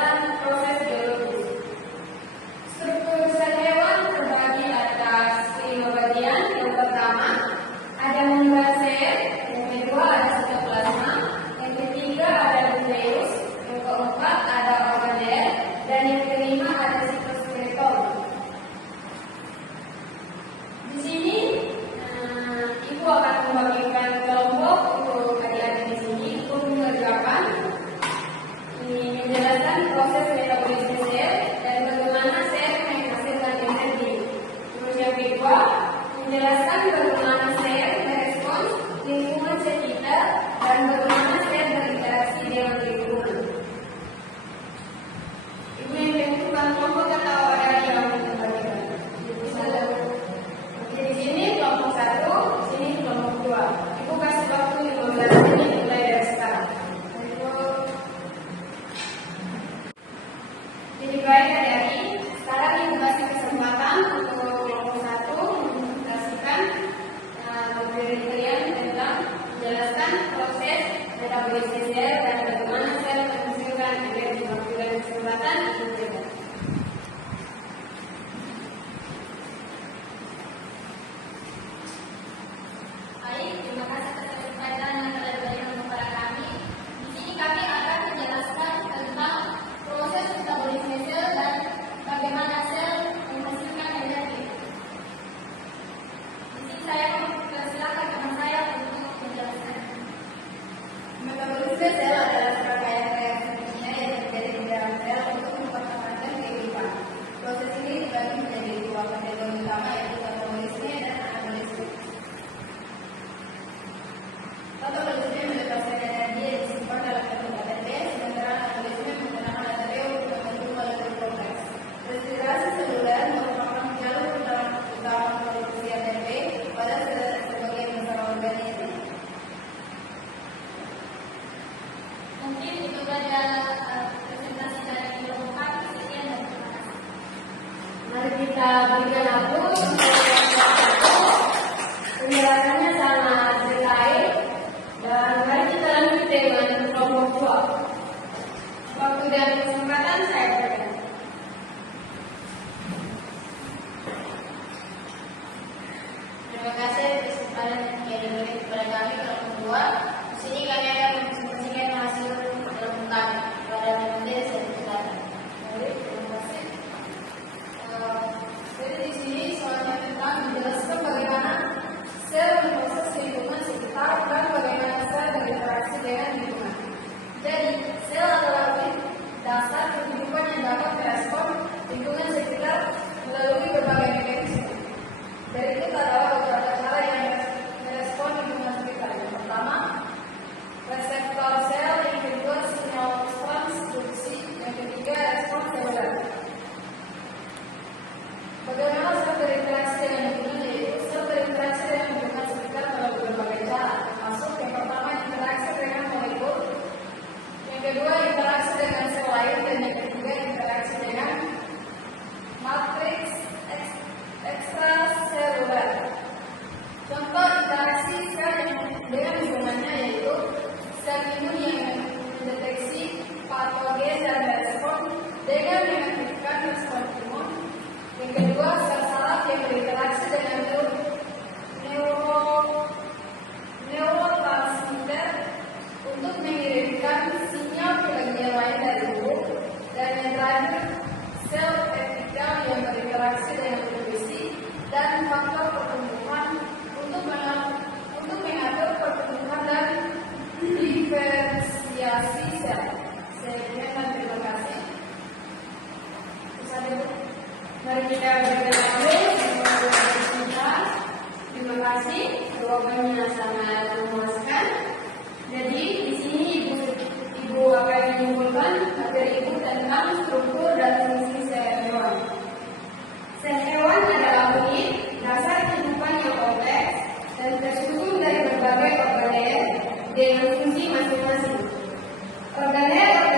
penjelasan proses biologis. Struktur sel hewan terbagi atas 5 bagian. Yang pertama ada membran sel, yang kedua ada sitoplasma, yang ketiga ada nukleus, yang keempat ada organel, dan yang kelima ada sitoskeleton. Di sini ibu akan membagikan kelompok untuk adik-adik di sini untuk mengerjakan ini menjelaskan proses metabolisme sel dan bagaimana sel menghasilkan energi. Terus yang kedua menjelaskan bagaimana sel merespons lingkungan sekitar dan bagaimana sel berinteraksi dengan lingkungan. Ibu yang tentukan kelompok atau ada yang membagikan. Oke, di sini kelompok 1, di sini kelompok 2. Ibu kasih waktu 15 menit mulai dari sekarang. Jadi baik adik-adik, sekarang ibu kasih kesempatan untuk kelompok 1 mempresentasikan materi kalian tentang menjelaskan proses metabolisme sel dan bagaimana sel menghasilkan energi. Waktu kesempatan ibu berikan. Baik, terima kasih atas kesempatan yang telah diberikan kepada kami. Di sini kami akan menjelaskan tentang proses metabolisme sel dan bagaimana sel menghasilkan energi. Di sini saya mempersilakan teman saya untuk menjelaskan. Metabolisme sel adalah serangkaian reaksi kimia yang terjadi di dalam sel untuk mempertahankan kehidupan. Proses ini dibagi menjadi dua kategori utama, yaitu katabolisme dan anabolisme. Katabolisme melepaskan energi yang disimpan dalam bentuk ATP, sementara anabolisme menggunakan ATP untuk membentuk molekul kompleks. Respirasi seluler merupakan jalur utama produksi ATP pada sebagian besar organisme. Mungkin itu saja presentasi dari kelompok kami. Sekian dan terima kasih. Mari kita berikan aplaus untuk kelompok 1. Penjelasannya sangat detail. Dan mari kita lanjut dengan kelompok 2. Waktu dan kesempatan saya berikan. Terima kasih atas kesempatan yang diberikan kepada kami kelompok 2. Di sini kami akan mempresentasikan hasil kelompok kami pada materi sertifikat. Baik, terima kasih. Jadi di sini soalnya tentang menjelaskan bagaimana sel memproses lingkungan sekitar dan bagaimana sel berinteraksi dengan lingkungan. Jadi sel adalah unit dasar kehidupan yang dapat merespon lingkungan sekitar melalui berbagai mekanisme. Berikut adalah beberapa cara yang merespon lingkungan sekitar. Yang pertama, reseptor sel, yang kedua sinyal transduksi, yang ketiga respon seluler. Bagaimana sel berinteraksi dengan lingkungan? Yaitu sel berinteraksi dengan lingkungan sekitar melalui berbagai cara, termasuk yang pertama interaksi dengan molekul, yang kedua interaksi dengan sel lain, dan yang ketiga interaksi dengan matriks ekstraseluler. Contoh interaksi sel dengan lingkungannya yaitu sel imun yang mendeteksi patogen dan merespon dengan mengaktifkan respon imun. Yang kedua, sel saraf yang berinteraksi dengan neurotransmitter untuk mengirimkan sinyal ke bagian lain dari tubuh. Dan yang terakhir, sel vertikal yang berinteraksi dengan televisi dan faktor pertumbuhan untuk mengatur pertumbuhan dan diferensiasi sel. Sekian, terima kasih. Mari kita berikan aplaus untuk presentasi. Terima kasih, jawabannya sangat memuaskan. Jadi di sini ibu akan menyimpulkan materi ibu tentang struktur dan fungsi sel hewan. Sel hewan adalah unit dasar kehidupan yang kompleks dan tersusun dari berbagai organel dengan fungsi masing-masing. Organel